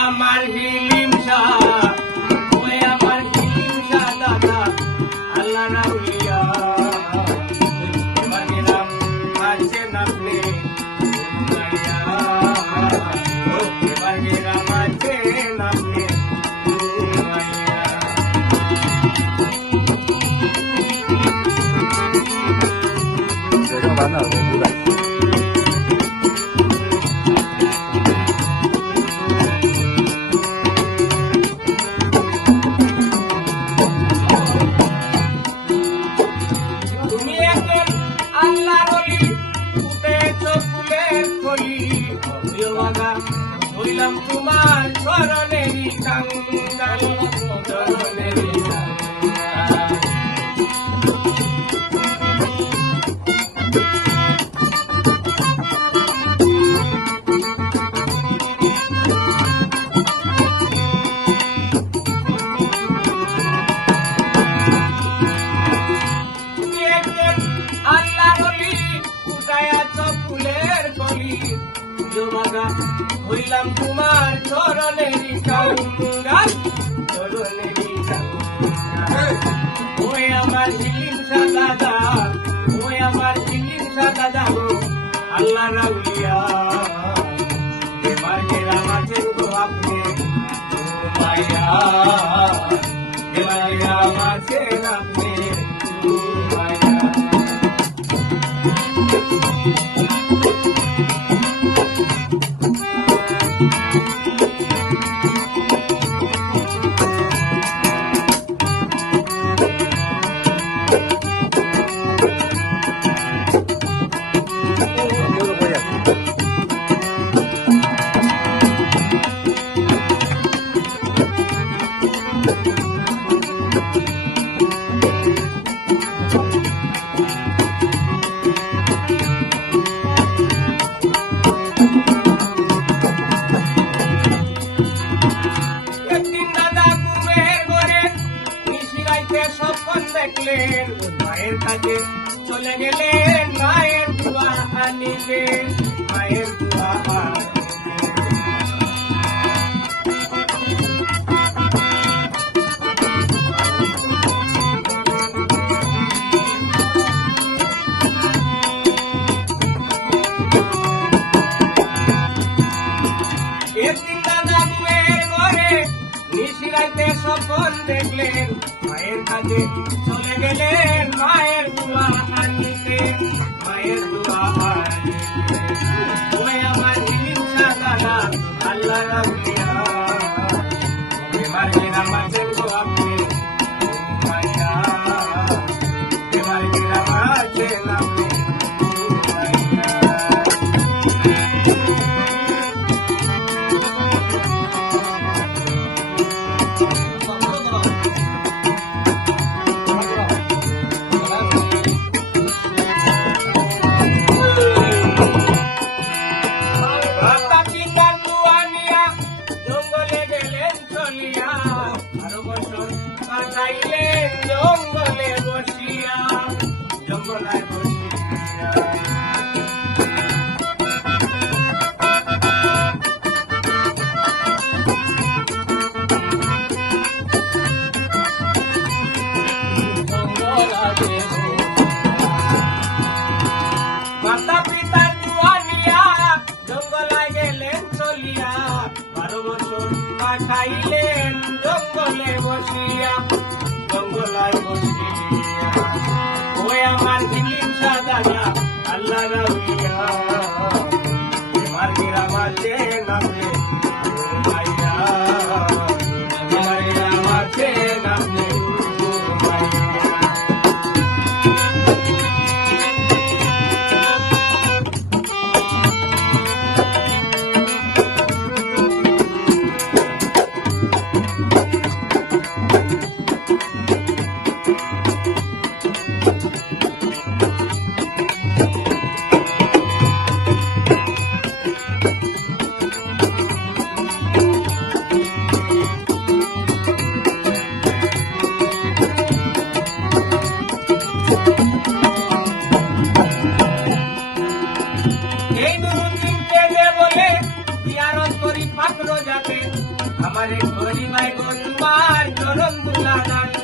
আমার হিলিমশা ওই আমার হিলিমশা দাদা আল্লাহ রাউলিয়া এবারে নাম আছে নামে এবারে নাম আছে নামে হইলাম তোমার চরণেরই কাঙ্গাল চরণেরই হইলাম তোমার চরণেরই কাঙ্গাল চরণেরই কাঙ্গাল ওই আমার হিলিমশা দাদা ওই আমার হিলিমশা দাদা আল্লাহ রাউলিয়া এবার গেরাম আছেন তো আপনি মায়া এবার গেরাম আছেন আপনি মায়া দেখলেন মায়ের কাছে চলে গেলেন মায়ের দোয়া আনিলেন মায়ের দোয়া একদিন দাদা গুয়ের ঘরে নিশিরাইতে স্বপ্ন দেখলেন মায়ের কাছে চলে গেলেন মায়ের দোয়া আনিতে মায়ের দোয়া আনিতে ওই আমার হিলিমশা দাদা আল্লাহ রাউলিয়া এবার গেরাম আছেন তো আপনি মায়া এবার গেরাম আছেন আপনি জঙ্গলে বসিয়া জঙ্গলায় বসিয়া মাতা পিতার দোয়া নিয়া জঙ্গলায় গেলেন চলিয়া 12 বছর কাটাইলেন জঙ্গলে বসিয়া জঙ্গলায় বসিয়া ওই আমার হিলিমশা দাদা আল্লাহ রাউলিয়া এবার গেরাম আছেন আপনি মাইয়া এবার গেরাম আছেন আপনি এই দুরুদ চিনতে বলে জিয়ারত করি পাত্র যাতে আরে হরি ভাই গরুবার চরণ দুলা দান